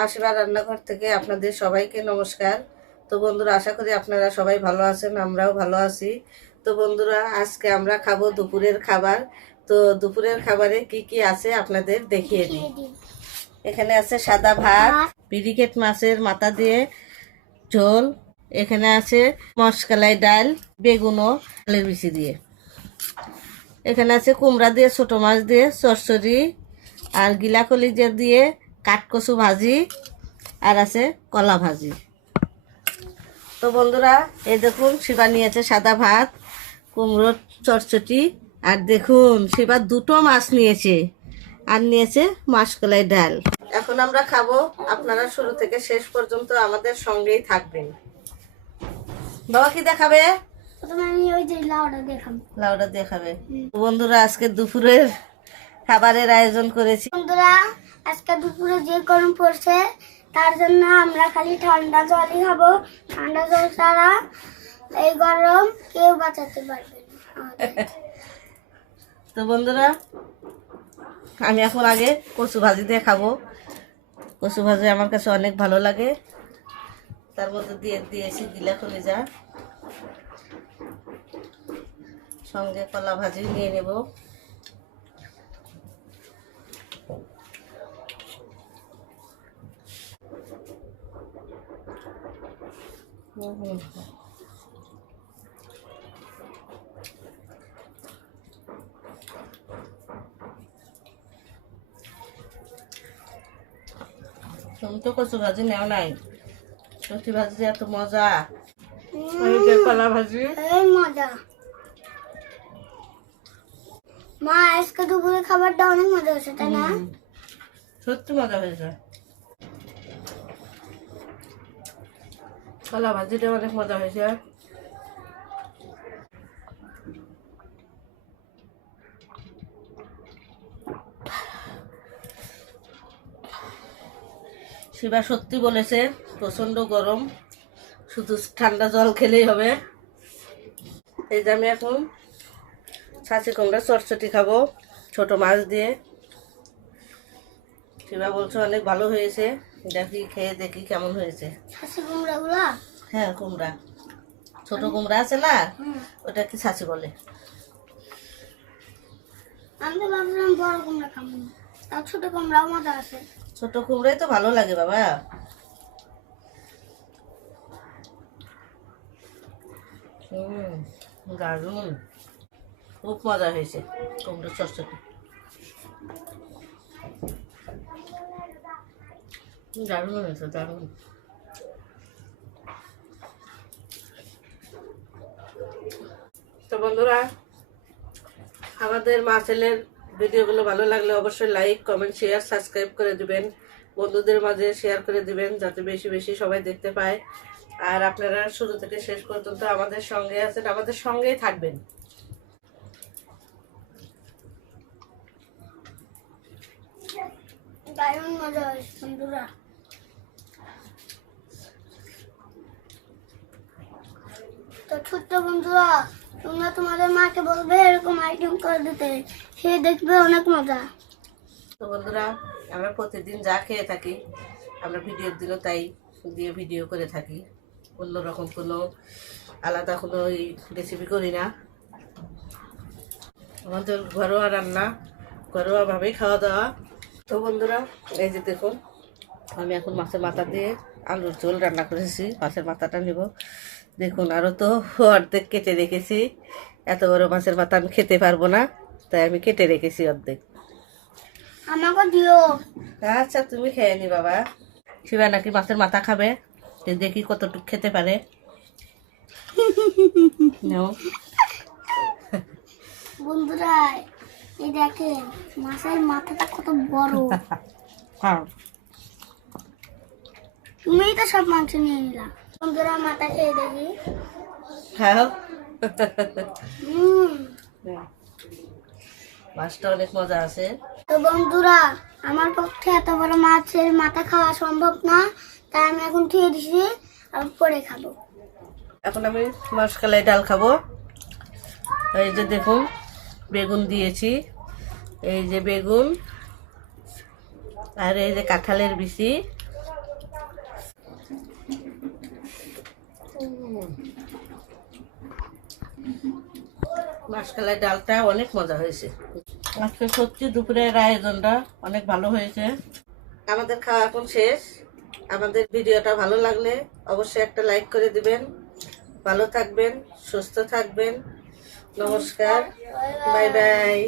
মাসিমার রান্নাঘর থেকে আপনাদের সবাইকে নমস্কার। তো বন্ধুরা, আশা করি আপনারা সবাই ভালো আছেন, আমরাও ভালো আছি। তো বন্ধুরা, আজকে আমরা খাবো দুপুরের খাবার। তো দুপুরের খাবারে কি কি আছে আপনাদের দেখিয়ে দিই। এখানে আছে সাদা ভাত, পিরিকেট মাছের মাথা দিয়ে ঝোল। এখানে আছে মশকালাই ডাল, বেগুন ও আলুর বিচি দিয়ে। এখানে আছে কুমড়া দিয়ে ছোট মাছ দিয়ে চচ্চড়ি, আর গিলা কলিজা দিয়ে কাঠকচু ভাজি, আর আছে কলা ভাজি। তো বন্ধুরা, এই দেখুন শিবা নিয়েছে সাদা ভাত, কুমড়োর চচ্চড়ি, আর দেখুন শিবা দুটো মাছ নিয়েছে, আর নিয়েছে মাসকলাই ডাল। এখন আমরা খাবো, আপনারা শুরু থেকে শেষ পর্যন্ত আমাদের সঙ্গেই থাকবেন। বাবা কি দেখাবে? লাউডা দেখাবে। বন্ধুরা, আজকে দুপুরের খাবারের আয়োজন করেছি। বন্ধুরা, আজকে দুপুরে যে গরম পড়ছে তার জন্য আমরা খালি ঠান্ডা জলই খাবো। ঠান্ডা জল ছাড়া এই গরম কেউ বাঁচাতে পারবে না। তো বন্ধুরা, আমি এখন আগে কচু ভাজি দিয়ে খাবো। কচু ভাজি আমার কাছে অনেক ভালো লাগে। তার মধ্যে দিয়েছি গিলা কলিজা, সঙ্গে কলা ভাজি নিয়ে নেব। তুমি তো কচু ভাজি নেও নাই, কচু ভাজি এত মজা। কলা ভাজি এই মজা। মা, আজকে দুপুরে খাবারটা অনেক মজা হয়েছে, তাই না? সত্যি মজা হয়েছে। কলা ভাজিটা অনেক মজা হয়েছে। শিবা সত্যি বলেছে, প্রচন্ড গরম, শুধু ঠান্ডা জল খেলেই হবে। এই যে আমি এখন ছাঁচি কুমড়া চটচটি খাবো ছোট মাছ দিয়ে। শিবা বলছে অনেক ভালো হয়েছে, দেখি খেয়ে দেখি কেমন হয়েছে। ছাঁচি কুমড়াগুলা? হ্যাঁ, কুমড়া, ছোট কুমড়া আছে না, ওটা কি ছাঁচি বলে। আমি তো ভাবছিলাম বড় কুমড়া খাবো, আর ছোট কুমড়াও মজা আছে। ছোট কুমড়াই তো ভালো লাগে বাবা। দারুন, খুব মজা হয়েছে কুমড়োর চচ্চড়ি। দারুণ হয়েছে, দারুণ। তো বন্ধুরা, আমাদের মা ছেলের ভিডিওগুলো ভালো লাগলে অবশ্যই লাইক, কমেন্ট, শেয়ার, সাবস্ক্রাইব করে দিবেন। বন্ধুদের মাঝে শেয়ার করে দিবেন যাতে বেশি বেশি সবাই দেখতে পায়। আর আপনারা শুরু থেকে শেষ পর্যন্ত আমাদের সঙ্গে আছেন, আমাদের সঙ্গেই থাকবেন। দারুণ মজা হয়েছে বন্ধুরা। তো ছোট্ট বন্ধুরা, তোমরা তোমাদের মাকে বলবে এরকম আইটেম করে দিতে, সে দেখবে অনেক মজা। তো বন্ধুরা, আমরা প্রতিদিন যা খেয়ে থাকি আমরা ভিডিওর দিনও তাই দিয়ে ভিডিও করে থাকি। অন্যরকম কোনো আলাদা কোনো রেসিপি করি না। আমাদের ঘরোয়া রান্না, ঘরোয়াভাবেই খাওয়া দাওয়া। তো বন্ধুরা, এই যে দেখুন, আমি এখন মাছের মাথা দিয়ে আলুর ঝোল রান্না করেছি। মাছের মাথাটা নেব। দেখুন, আরও তো অর্ধেক কেটে রেখেছি। এত বড় মাছের মাথা আমি খেতে পারবো না, তাই আমি কেটে রেখেছি অর্ধেক। আমাকে দিও। আচ্ছা, তুমি খেয়ে নি বাবা। শিবা নাকি মাছের মাথা খাবে, দেখি কতটুকু খেতে পারে। বন্ধুরা, এই দেখেন মাছের মাথাটা কত বড়। তুমি তো সব মাংস নিয়ে নিলাম। বন্ধুরা, মাথা খেয়ে দেখি। খাও। মাছটা অনেক মজা আছে। তো বন্ধুরা, আমার পক্ষে এত বড় মাছের মাথা খাওয়া সম্ভব না, তাই আমি এখন খেয়ে দিছি, আর পরে খাবো। এখন আমি মাসকলাই ডাল খাবো। এই যে দেখুন, বেগুন দিয়েছি, এই যে বেগুন, আর এই যে কাঁঠালের বিচি, মাসকলাই ডালটা অনেক মজা হয়েছে। আজকে সত্যি দুপুরের আয়োজনটা অনেক ভালো হয়েছে। আমাদের খাওয়া এখন শেষ। আমাদের ভিডিওটা ভালো লাগলে অবশ্যই একটা লাইক করে দিবেন। ভালো থাকবেন, সুস্থ থাকবেন। নমস্কার, বাই বাই।